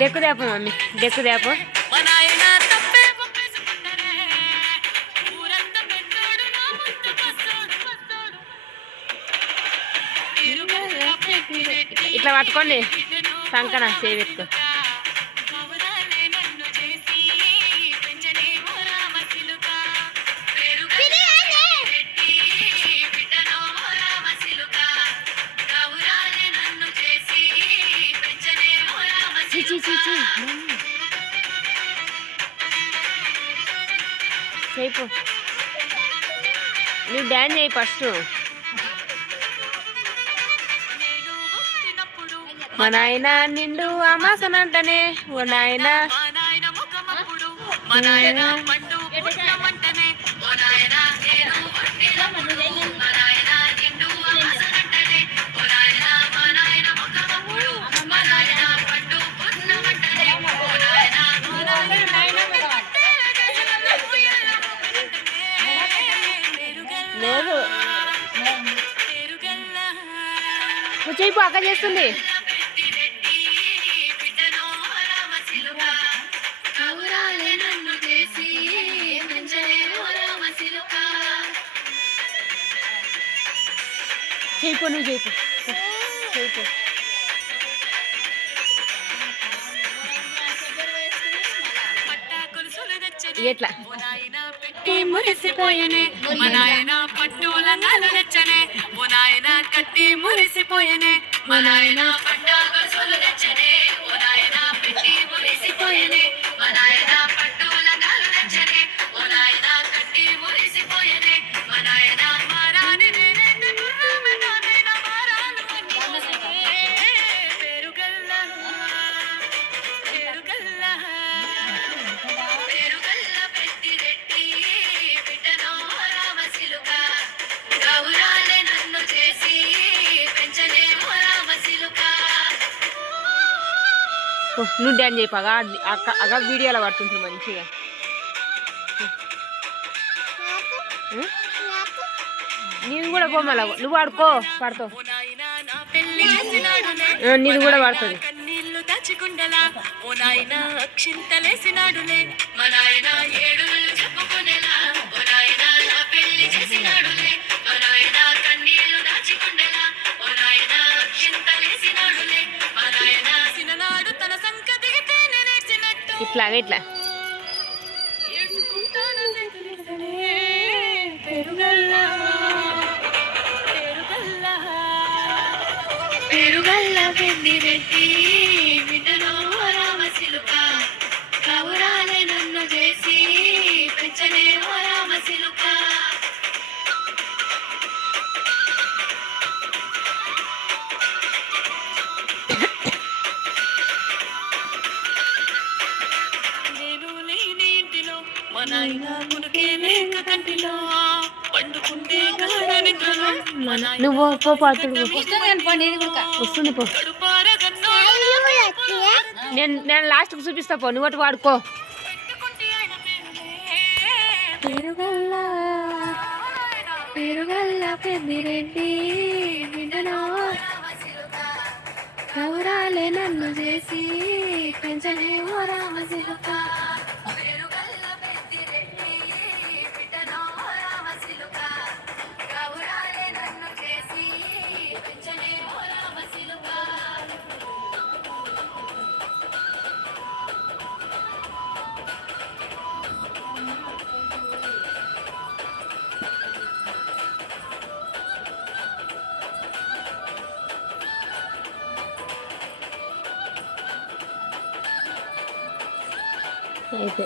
డెక్కు దేప mummy, డెక్కు దేప. ఇట్లా పట్టుకోండి సంకన చేపెట్టుకో. చేయిపో, నువ్వు డ్యాన్స్ చేయి ఫస్ట్. మా నాయన నిండు అమాసనంటనే ఓ నాయన, లేదు నువ్వు చేయిపో, అక్క చేస్తుంది. చేయిపో, నువ్వు చేయిపో, చేయిపో. ఎట్లా మురిసిపోయనే మా నాయన పట్టుల నచ్చనే ఓ నాయన కట్టి మురిసిపోయనే మా నాయన పట్టాగొలుసులు నచ్చనే ఓ నాయన పెట్టి మురిసిపోయనే మా నాయన పట్టుల నచ్చనే ఓ నాయన కట్టి మురిసిపోయనే మా నాయన మారాని నేనెందు గుర్రమదానైన మారాను పేరుగల్ల పేరుగల్ల నువ్వు డ్యాన్స్ చేయిపోగా అక్క వీడియోలో పడుతుంటారు మంచిగా. నేను కూడా బొమ్మల నువ్వు ఆడుకో, పడతావు. నేను కూడా పడుతుంది. ఇట్లా ఇట్లా పేరుగల్ల పెద్దిరెడ్డి బిడ్డలో రామశిలుక కౌరాలే నన్ను చేసి పెంచనే ఓ రామశిలుక. నువ్వు పో పాడుతుంది పో. నేను లాస్ట్కి చూపిస్తా పో, నువ్వు అటు వాడుకో. పేరుగల్ల పేరుగల్ల పెద్దిరెడ్డి బిడ్డలో కౌరాలే నన్ను చేసి పెంచలే ఓ రామశిలుక. అయితే